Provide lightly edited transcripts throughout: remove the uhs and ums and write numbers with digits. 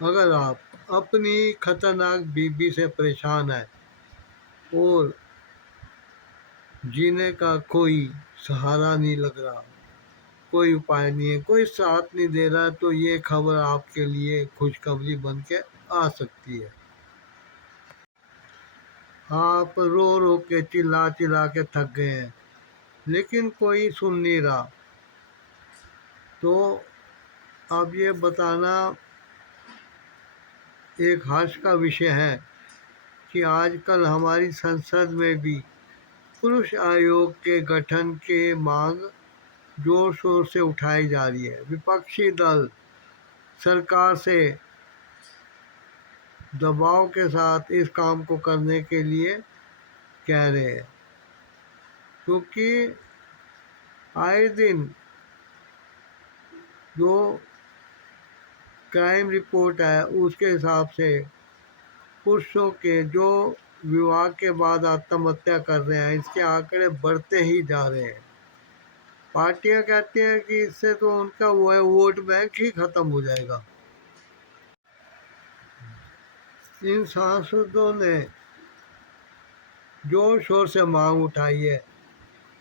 अगर आप अपनी खतरनाक बीवी से परेशान हैं और जीने का कोई सहारा नहीं लग रहा, कोई उपाय नहीं है, कोई साथ नहीं दे रहा, तो ये खबर आपके लिए खुशखबरी बन के आ सकती है। आप रो रो के चिल्ला चिल्ला के थक गए हैं, लेकिन कोई सुन नहीं रहा। तो अब ये बताना एक हर्ष का विषय है कि आजकल हमारी संसद में भी पुरुष आयोग के गठन के मांग जोर शोर से उठाई जा रही है। विपक्षी दल सरकार से दबाव के साथ इस काम को करने के लिए कह रहे हैं, क्योंकि आए दिन जो क्राइम रिपोर्ट है उसके हिसाब से पुरुषों के जो विवाह के बाद आत्महत्या कर रहे हैं, इसके आंकड़े बढ़ते ही जा रहे हैं। पार्टियां कहती हैं कि इससे तो उनका वो है वोट बैंक ही खत्म हो जाएगा। इन सांसदों ने जोर शोर से मांग उठाई है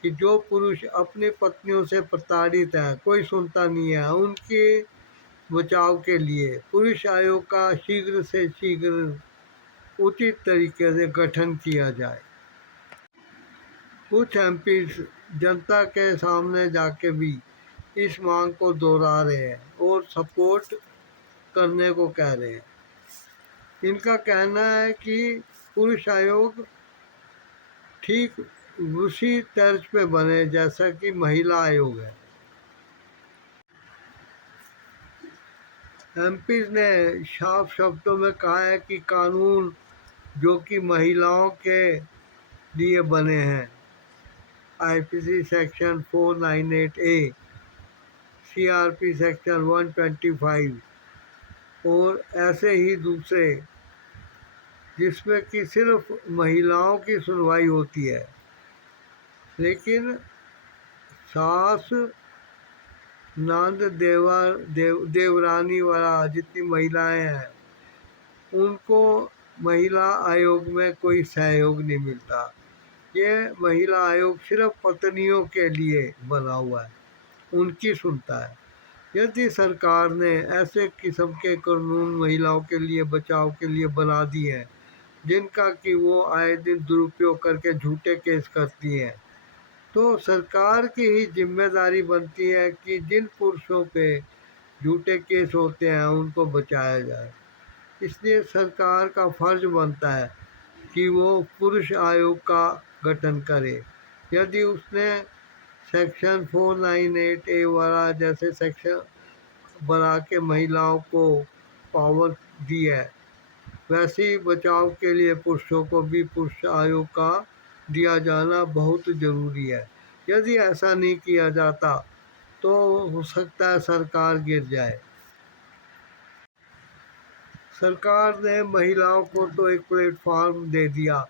कि जो पुरुष अपनी पत्नियों से प्रताड़ित हैं, कोई सुनता नहीं है, उनके बचाव के लिए पुरुष आयोग का शीघ्र से शीघ्र उचित तरीके से गठन किया जाए। कुछ एमपी जनता के सामने जाके भी इस मांग को दोहरा रहे हैं और सपोर्ट करने को कह रहे हैं। इनका कहना है कि पुरुष आयोग ठीक उसी तर्ज पे बने जैसा कि महिला आयोग है। एमपी ने साफ शब्दों में कहा है कि कानून जो कि महिलाओं के लिए बने हैं, IPC section 498A, CRP section 125 और ऐसे ही दूसरे, जिसमें कि सिर्फ महिलाओं की सुनवाई होती है, लेकिन सास नंद देवरानी वाला जितनी महिलाएं हैं उनको महिला आयोग में कोई सहयोग नहीं मिलता। ये महिला आयोग सिर्फ पत्नियों के लिए बना हुआ है, उनकी सुनता है। यदि सरकार ने ऐसे किस्म के कानून महिलाओं के लिए बचाव के लिए बना दिए हैं जिनका कि वो आए दिन दुरुपयोग करके झूठे केस करती हैं, तो सरकार की ही जिम्मेदारी बनती है कि जिन पुरुषों पे झूठे केस होते हैं उनको बचाया जाए। इसलिए सरकार का फर्ज बनता है कि वो पुरुष आयोग का गठन करे। यदि उसने सेक्शन 498A वाला जैसे सेक्शन बना के महिलाओं को पावर दी है, वैसे ही बचाव के लिए पुरुषों को भी पुरुष आयोग का दिया जाना बहुत ज़रूरी है। यदि ऐसा नहीं किया जाता तो हो सकता है सरकार गिर जाए। सरकार ने महिलाओं को तो एक प्लेटफॉर्म दे दिया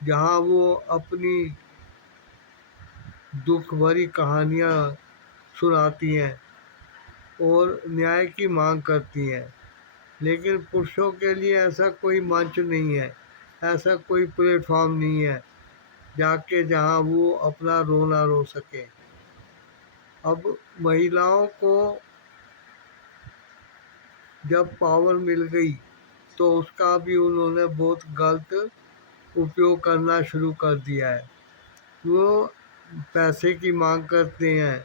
जहां वो अपनी दुख भरी कहानियाँ सुनाती हैं और न्याय की मांग करती हैं, लेकिन पुरुषों के लिए ऐसा कोई मंच नहीं है, ऐसा कोई प्लेटफॉर्म नहीं है जाके जहां वो अपना रोना रो सके। अब महिलाओं को जब पावर मिल गई तो उसका भी उन्होंने बहुत गलत उपयोग करना शुरू कर दिया है। वो पैसे की मांग करते हैं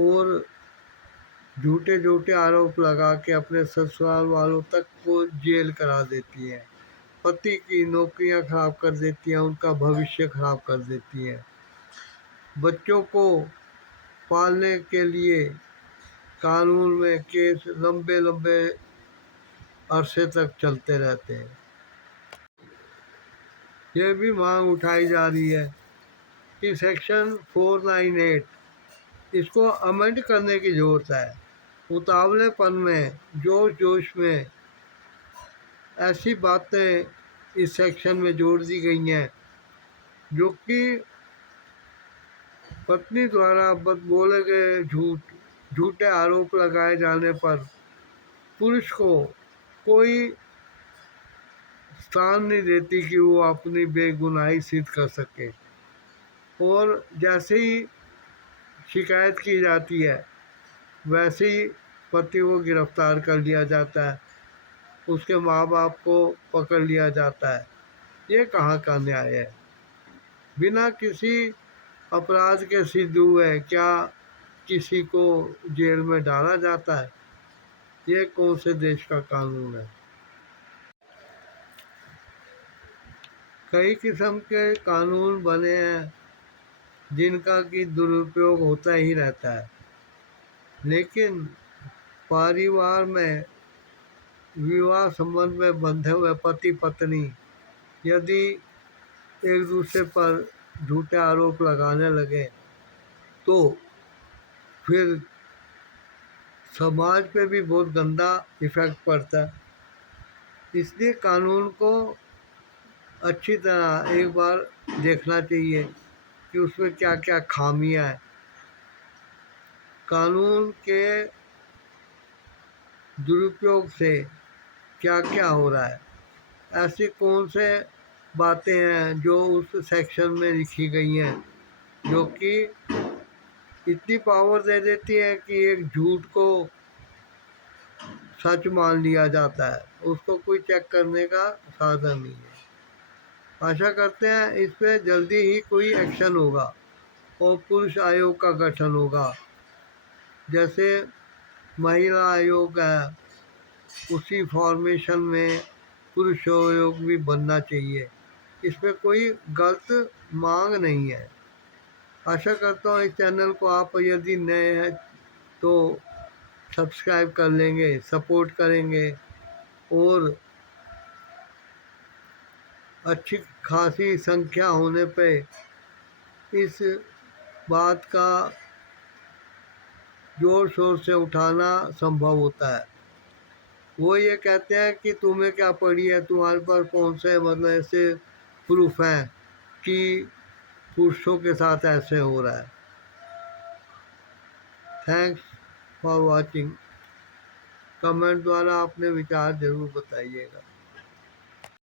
और झूठे झूठे आरोप लगा के अपने ससुराल वालों तक को जेल करा देती हैं, पति की नौकरियां खराब कर देती हैं, उनका भविष्य खराब कर देती हैं। बच्चों को पालने के लिए कानून में केस लंबे लंबे अरसे तक चलते रहते हैं। ये भी मांग उठाई जा रही है कि सेक्शन 498 इसको अमेंड करने की ज़रूरत है। उतावलेपन में, जोश जोश में ऐसी बातें इस सेक्शन में जोड़ दी गई हैं जो कि पत्नी द्वारा बोले गए झूठे आरोप लगाए जाने पर पुरुष को कोई स्थान नहीं देती कि वो अपनी बेगुनाही सिद्ध कर सके। और जैसे ही शिकायत की जाती है वैसे ही पति को गिरफ्तार कर लिया जाता है, उसके माँ बाप को पकड़ लिया जाता है। ये कहाँ का न्याय है? बिना किसी अपराध के सिद्ध हुए क्या किसी को जेल में डाला जाता है? ये कौन से देश का कानून है? कई किस्म के कानून बने हैं जिनका कि दुरुपयोग होता ही रहता है, लेकिन परिवार में विवाह संबंध में बंधे हुए पति पत्नी यदि एक दूसरे पर झूठे आरोप लगाने लगे तो फिर समाज पे भी बहुत गंदा इफेक्ट पड़ता है। इसलिए कानून को अच्छी तरह एक बार देखना चाहिए कि उसमें क्या क्या खामियां हैं, कानून के दुरुपयोग से क्या क्या हो रहा है, ऐसी कौन से बातें हैं जो उस सेक्शन में लिखी गई हैं जो कि इतनी पावर दे देती है कि एक झूठ को सच मान लिया जाता है, उसको कोई चेक करने का साधन नहीं है। आशा करते हैं इस पे जल्दी ही कोई एक्शन होगा और पुरुष आयोग का गठन होगा। जैसे महिला आयोग है उसी फॉर्मेशन में पुरुष आयोग भी बनना चाहिए। इसमें कोई गलत मांग नहीं है। आशा करता हूँ इस चैनल को आप यदि नए हैं तो सब्सक्राइब कर लेंगे, सपोर्ट करेंगे और अच्छी खासी संख्या होने पे इस बात का ज़ोर शोर से उठाना संभव होता है। वो ये कहते हैं कि तुम्हें क्या पड़ी है, तुम्हारे पास कौन से मतलब ऐसे प्रूफ हैं कि पुरुषों के साथ ऐसे हो रहा है। Thanks for watching. कमेंट द्वारा अपने विचार ज़रूर बताइएगा।